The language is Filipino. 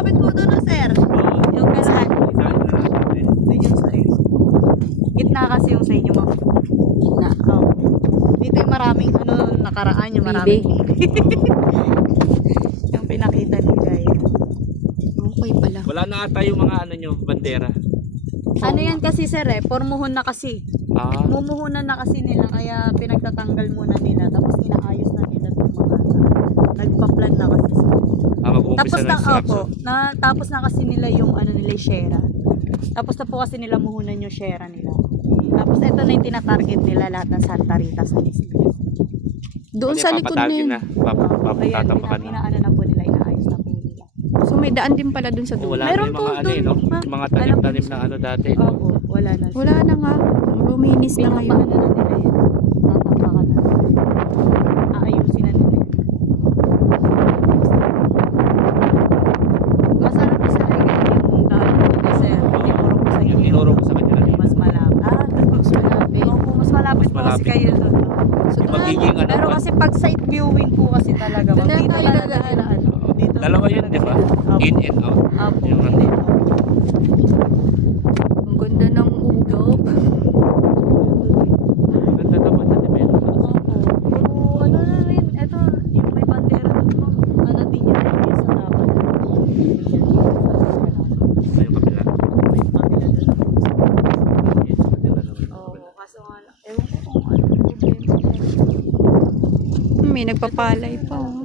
malapit po doon, no, sir. Yung ganahan. Doon yung sa inyo. Gitna kasi yung sa inyo, ma'am. Gitna. Oo. Dito yung maraming, nakaraan yung maraming yung pinakita ni Jai. Okay pala. Wala na ata yung mga nyo, bandera. Ano yan kasi, sir, formuhon na kasi. Ah, Mumuhunan na kasi nila, kaya pinagtatanggal muna nila. Tapos inaayos na nila itong mga nagpa-plan na kasi. mag-uumpisa Tapos na na, instruction. tapos na kasi nila yung nila yung shera. Tapos na po kasi nila muhunan yung shera nila. Tapos ito na yung tinatarget nila lahat ng Santa Rita sa Islay. Doon sa likod na yun. Ayan, Papatatapakan na. inaano na po nila, inaayos na po nila. So may daan din pala doon sa dulo. Wala Meron na yung po mga doon, no? ha? Yung mga tanim-tanim na dati. Opo, wala na. Wala na nga. Luminis na ngayon. Pinapaano na nila yan. Tatapakan na nila. Aayusin na nila yan. Masarap na sa reggae yung daan kasi tinuro ko sa Yung inyo. inuro ko sa kanila. Mas malapit. Mas malapit. Opo, mas malapit Mas po kasi malapit. kayo doon. So Yung doon na. magiging Pero kasi pag site viewing po kasi talaga. Doon na dito tayo talaga dadaan. nila dito Dalawa yun, di ba? Opo. In and out. Opo. Yung In and out. Ang ganda ng ulog. Ganda naman na develop. Opo. Puro na rin. Ito, yung may bandera doon mo. Din yun yung sa dapat. Sa yung kapila. May kabila doon. Yung sa kanila naman. Oo, kaso nga lang. Ewan ko kung ano yung problema. May nagpapalay pa. Oh.